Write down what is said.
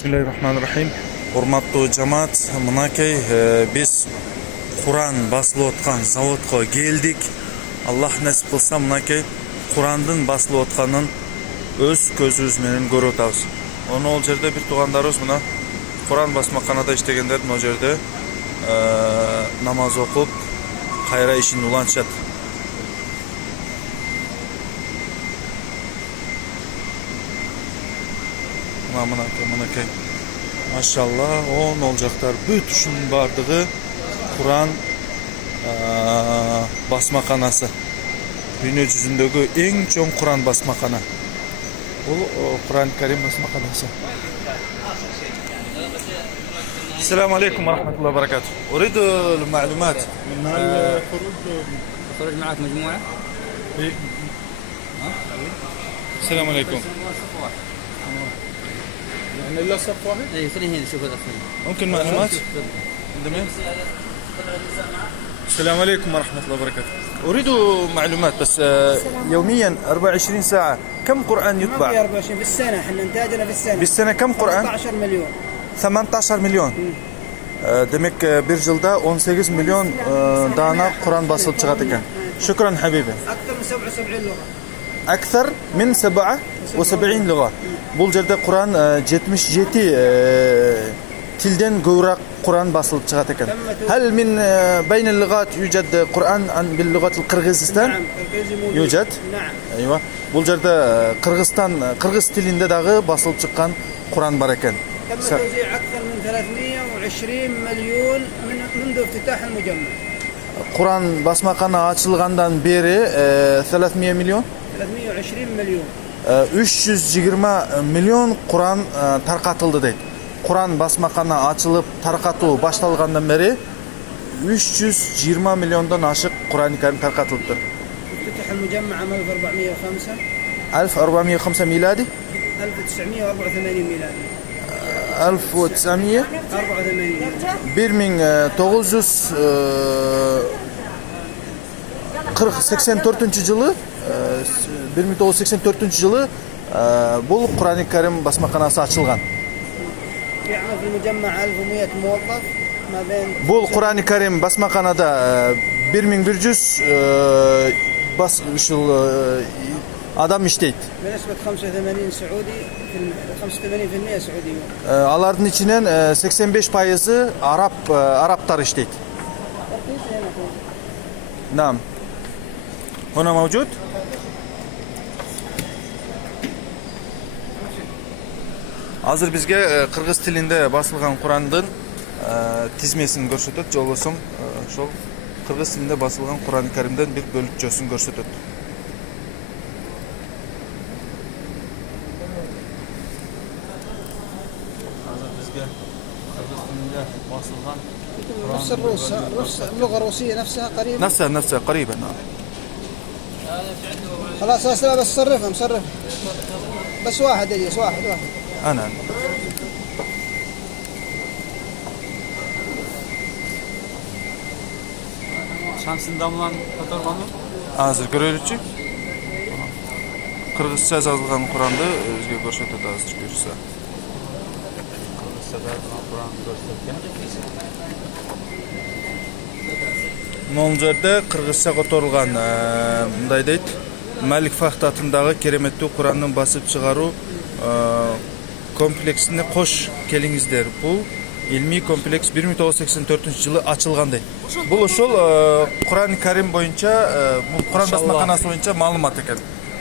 Bismillahirrahmanirrahim. Урматтуу жамаат, мынакей биз Куран басылып аткан заводко келдик. Аллах насип кылса, мынакей Курандын басылып атканын өз көзүбүз менен көрүп атабыз. Ол жерде бир туугандарыбыз мына Куран басмаканада иштегендер мына жерде намаз окуп, кайра ишин улантышат. Мынакей. Машалла, ол жактар бүт ушунун бардыгы Куран басмаканасы. Дүйнө жүзүндөгү эң чоң Куран басмакана. Бул Куран Карим басмаканасы. السلام عليكم ورحمة الله وبركاته. أريد المعلومات من خرج معك مجموعة؟ السلام عليكم. يعني إلا صف واحد؟ إيه خلينا هنا نشوف هذا. ممكن معلومات؟ السلام عليكم ورحمة الله وبركاته. أريد معلومات بس يوميا 24 ساعة كم قرآن يطبع؟ 24 في السنة، احنا إنتاجنا في السنة. بالسنة كم قرآن؟ 18 مليون. 18 مليون. Demek bir yılda 18 milyon dana Kur'an basılıp çıkart ekan. Şükran habibi. أكثر من 77 لغة. Akthar min 77 lugha. Bul жерде Kur'an 77 tilden көбүрөөк Kur'an basılıp çıkart ekan. Hal min بين اللغات يوجد قرآن باللغة القرغيزستان؟ يوجد. أيوة. Bul жерде Kırgız tilinde дагы basılıp çıkkan Kur'an бар ekan. تم توزيع أكثر من 320 مليون منذ افتتاح المجمع. Kur'an basmakana açılgandan beri 300 milyon 320 milyon 320 milyon Kur'an tarqatıldı deydi. Kur'an basmakana açılıp tarqatуу baştalgandan beri 320 milyondan aşık Kur'an-ı Kerim tarqatılıptır. افتتح المجمع عام 1405 1405 miladi 1984 miladi 1984 жылы 1984 жылы бул Кур'ан-ы Керим басмаканасы ачылган. يعمل في المجمع 1100 موظف ما بين Бул Кур'ан-ы Керим басмаканада 1100 адам иштейт. بنسبة 85 سعودي 85% سعوديون. Алардын ичинен 85% арабтар иштейт. نعم. هنا موجود؟ Азыр бизге кыргыз тилинде басылган Курандын тизмесин көрсөтөт, же болбосо ошол кыргыз тилинде басылган Кур'ан-ы Керимден бир бөлүкчөсүн көрсөтөт. نفس الروس، نفس اللغة الروسية نفسها قريبة. نفسها قريبة. نعم. خلاص أسرع بس صرفها بس واحد يجلس واحد. أنا. Şansın damlan fotoğrafı mı? Азыр көрөлүчү. Кыргызча жазылган Куранды өзгө көрсөтөт азыр буюрса. Могул жерде кыргызча которулган мындай дейт. Малик Фахд атындагы кереметтүү Курандын басып чыгаруу комплексине кош келиңиздер. Бул илмий комплекс 1984 жылы ачылган дейт. Бул ошол Кур'ан-ы Керим боюнча, Кур'ан басмаканасы боюнча маалымат экен.